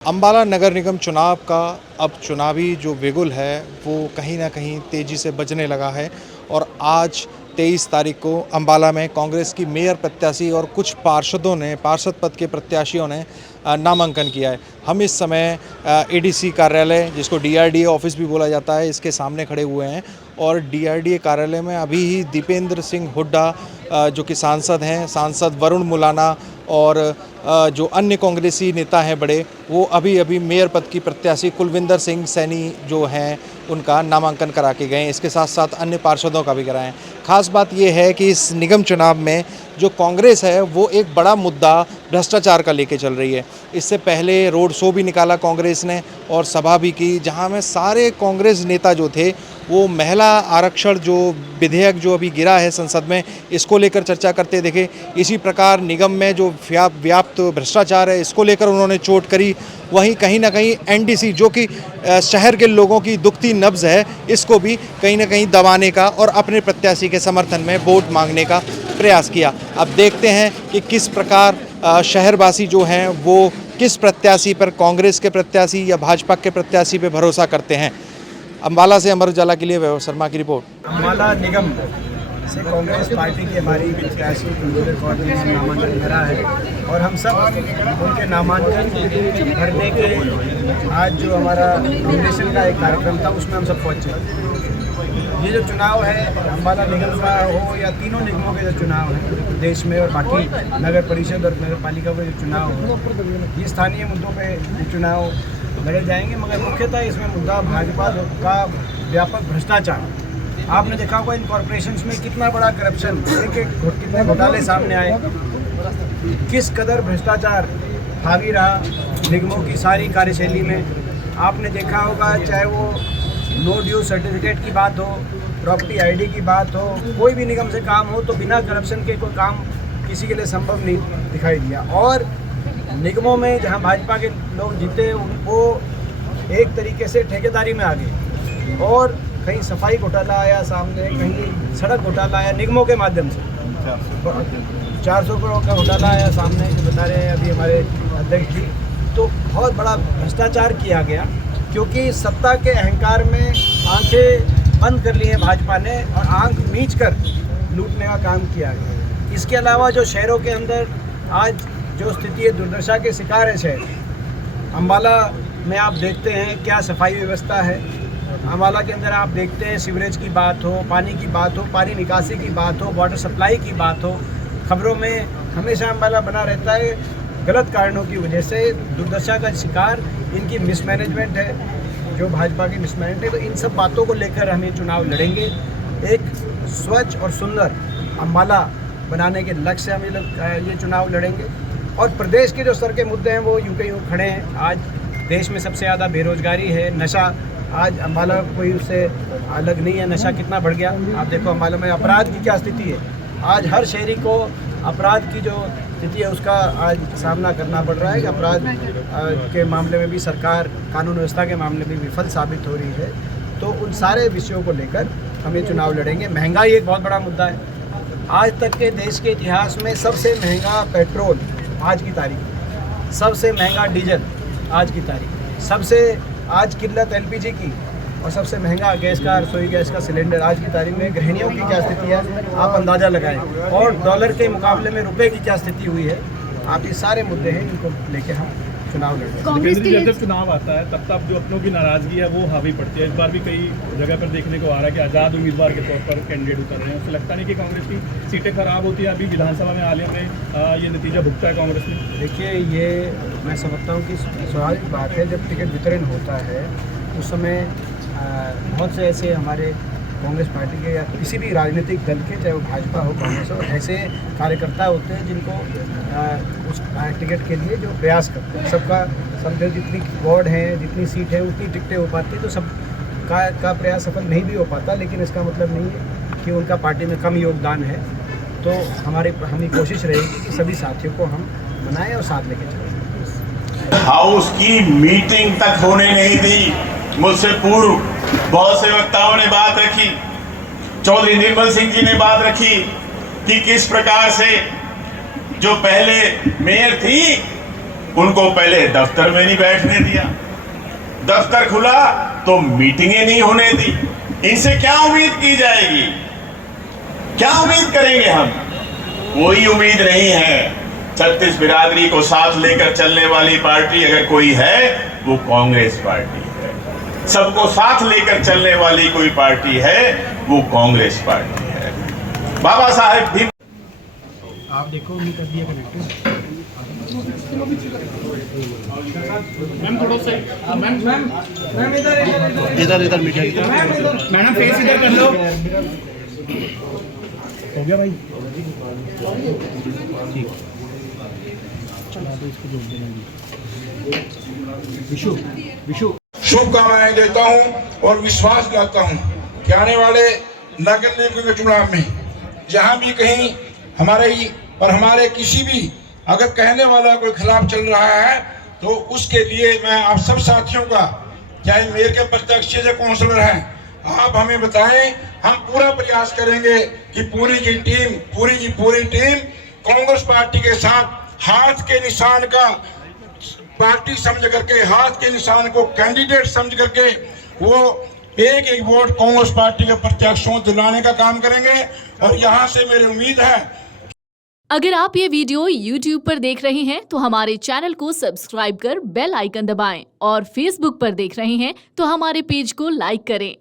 अम्बाला नगर निगम चुनाव का अब चुनावी जो बिगुल है वो कहीं ना कहीं तेज़ी से बजने लगा है और आज 23 तारीख को अम्बाला में कांग्रेस की मेयर प्रत्याशी और कुछ पार्षद पद के प्रत्याशियों ने नामांकन किया है। हम इस समय एडीसी कार्यालय, जिसको डीआरडीए ऑफिस भी बोला जाता है, इसके सामने खड़े हुए हैं और डीआरडीए कार्यालय में अभी ही दीपेंद्र सिंह हुड्डा जो कि सांसद हैं, सांसद वरुण मुलाना और जो अन्य कांग्रेसी नेता हैं बड़े, वो अभी अभी मेयर पद की प्रत्याशी कुलविंदर सिंह सैनी जो हैं उनका नामांकन करा के गए। इसके साथ साथ अन्य पार्षदों का भी कराएं। खास बात यह है कि इस निगम चुनाव में जो कांग्रेस है वो एक बड़ा मुद्दा भ्रष्टाचार का लेके चल रही है। इससे पहले रोड शो भी निकाला कांग्रेस ने और सभा भी की, जहां में सारे कांग्रेस नेता जो थे वो महिला आरक्षण जो विधेयक जो अभी गिरा है संसद में, इसको लेकर चर्चा करते देखे। इसी प्रकार निगम में जो व्याप्त भ्रष्टाचार है इसको लेकर उन्होंने चोट करी। वहीं कहीं ना कहीं एनडीसी जो कि शहर के लोगों की दुखती नब्ज़ है, इसको भी कहीं ना कहीं दबाने का और अपने प्रत्याशी के समर्थन में वोट मांगने का प्रयास किया। अब देखते हैं कि किस प्रकार शहरवासी जो हैं वो किस प्रत्याशी पर, कांग्रेस के प्रत्याशी या भाजपा के प्रत्याशी पर भरोसा करते हैं। अम्बाला से अमर उजाला के लिए वैभव शर्मा की रिपोर्ट। अम्बाला निगम से कांग्रेस पार्टी की हमारी प्रत्याशी कुलविंदर कौर जी ने नामांकन भरा है और हम सब उनके नामांकन भरने के आज जो हमारा नॉमिनेशन का एक कार्यक्रम था उसमें हम सब पहुँचे। ये जो चुनाव है अम्बाला निगम का हो या तीनों निगमों के जो चुनाव हैं देश में और बाकी नगर परिषद और नगर पालिका के जो चुनाव हो, ये स्थानीय मुद्दों पे चुनाव लड़े जाएंगे, मगर मुख्यतः इसमें मुद्दा भाजपा का व्यापक भ्रष्टाचार। आपने देखा होगा इन कॉरपोरेशंस में कितना बड़ा करप्शन, कितने घोटाले सामने आए, किस कदर भ्रष्टाचार हावी रहा निगमों की सारी कार्यशैली में। आपने देखा होगा चाहे वो नो ड्यू सर्टिफिकेट की बात हो, प्रॉपर्टी आईडी की बात हो, कोई भी निगम से काम हो तो बिना करप्शन के कोई काम किसी के लिए संभव नहीं दिखाई दिया। और निगमों में जहां भाजपा के लोग जीते उनको एक तरीके से ठेकेदारी में आ गए और कहीं सफाई घोटाला आया सामने, कहीं सड़क घोटाला आया निगमों के माध्यम से, 400 करोड़ का घोटाला आया सामने जो बता रहे हैं अभी हमारे अध्यक्ष जी। तो बहुत बड़ा भ्रष्टाचार किया गया क्योंकि सत्ता के अहंकार में आंखें बंद कर ली हैं भाजपा ने और आंख मीच कर लूटने का काम किया गया। इसके अलावा जो शहरों के अंदर आज जो स्थिति है, दुर्दशा के शिकार है शहर। अम्बाला में आप देखते हैं क्या सफाई व्यवस्था है, अम्बाला के अंदर आप देखते हैं सीवरेज की बात हो, पानी की बात हो, पानी निकासी की बात हो, वाटर सप्लाई की बात हो, खबरों में हमेशा अम्बाला बना रहता है गलत कारणों की वजह से। दुर्दशा का शिकार इनकी मिसमैनेजमेंट है, जो भाजपा की मिसमैनेजमेंट है। तो इन सब बातों को लेकर हम ये चुनाव लड़ेंगे। एक स्वच्छ और सुंदर अम्बाला बनाने के लक्ष्य से हम ये चुनाव लड़ेंगे। और प्रदेश के जो स्तर के मुद्दे हैं वो यूं के यूं खड़े हैं। आज देश में सबसे ज़्यादा बेरोजगारी है, नशा, आज अम्बाला कोई उससे अलग नहीं है, नशा कितना बढ़ गया। आप देखो अम्बाला में अपराध की क्या स्थिति है, आज हर शहरी को अपराध की जो स्थिति है उसका आज सामना करना पड़ रहा है। अपराध के मामले में भी सरकार कानून व्यवस्था के मामले में विफल साबित हो रही है। तो उन सारे विषयों को लेकर हम ये चुनाव लड़ेंगे। महंगाई एक बहुत बड़ा मुद्दा है। आज तक के देश के इतिहास में सबसे महंगा पेट्रोल आज की तारीख, सबसे महंगा डीजल आज की तारीख, सबसे आज किल्लत एलपीजी की और सबसे महंगा गैस का, रसोई गैस का सिलेंडर आज की तारीख में। गृहिणियों की क्या स्थिति है आप अंदाज़ा लगाएं और डॉलर के मुकाबले में रुपए की क्या स्थिति हुई है। आप ये सारे मुद्दे हैं, इनको लेके हम चुनाव लड़ेंगे। जब चुनाव आता है तब जो अपनों की नाराजगी है वो हावी पड़ती है। इस बार भी कई जगह पर देखने को आ रहा है कि आज़ाद उम्मीदवार के तौर पर कैंडिडेट उतर रहे हैं। उससे लगता नहीं कि कांग्रेस की सीटें खराब होती है। अभी विधानसभा में हाल ही में ये नतीजा भुगता है कांग्रेस ने। देखिए, ये मैं समझता हूँ कि स्वाभाविक बात है, जब टिकट वितरण होता है उस समय बहुत से ऐसे हमारे कांग्रेस पार्टी के या किसी भी राजनीतिक दल के, चाहे वो भाजपा हो कांग्रेस हो, ऐसे कार्यकर्ता होते हैं जिनको उस टिकट के लिए जो प्रयास करते हैं। सब जितनी वार्ड हैं, जितनी सीट है उतनी टिकटें हो पाती है, तो सब का प्रयास सफल नहीं भी हो पाता। लेकिन इसका मतलब नहीं है कि उनका पार्टी में कम योगदान है। तो हमारी कोशिश रहेगी कि सभी साथियों को हम मनाएं और साथ लेके चलें। हाउस की मीटिंग तक होने नहीं दी। मुझसे पूर्व बहुत से वक्ताओं ने बात रखी, चौधरी निर्मल सिंह जी ने बात रखी कि किस प्रकार से जो पहले मेयर थी उनको पहले दफ्तर में नहीं बैठने दिया, दफ्तर खुला तो मीटिंगें नहीं होने दी। इनसे क्या उम्मीद की जाएगी? क्या उम्मीद करेंगे हम? कोई उम्मीद नहीं है। 36 बिरादरी को साथ लेकर चलने वाली पार्टी अगर कोई है वो कांग्रेस पार्टी है। सबको साथ लेकर चलने वाली कोई पार्टी है वो कांग्रेस पार्टी है। बाबा साहेब भी आप देखो उन्हें कर दिया कनेक्ट। मैम थोड़ा सा मैम इधर मीडिया की तरफ मैडम फेस इधर कर लो। हो गया भाई, ठीक चला दो इसको, जोड़ देना। विशु शुभकामनाएं देता हूं और विश्वास दिलाता हूं कि आने वाले नगर निगम के चुनाव में जहां भी कहीं हमारे ही और हमारे किसी भी अगर कहने वाला कोई खिलाफ चल रहा है तो उसके लिए मैं आप सब साथियों का, चाहे मेयर के प्रत्यक्ष जो काउंसलर हैं, आप हमें बताएं। हम पूरा प्रयास करेंगे कि पूरी की पूरी टीम कांग्रेस पार्टी के साथ हाथ के निशान का पार्टी समझ करके, हाथ के निशान को कैंडिडेट समझ करके वो एक वोट कांग्रेस पार्टी के प्रत्याशियों को दिलाने का काम करेंगे। और यहाँ से मेरी उम्मीद है, अगर आप ये वीडियो YouTube पर देख रहे हैं तो हमारे चैनल को सब्सक्राइब कर बेल आइकन दबाएं और Facebook पर देख रहे हैं तो हमारे पेज को लाइक करें।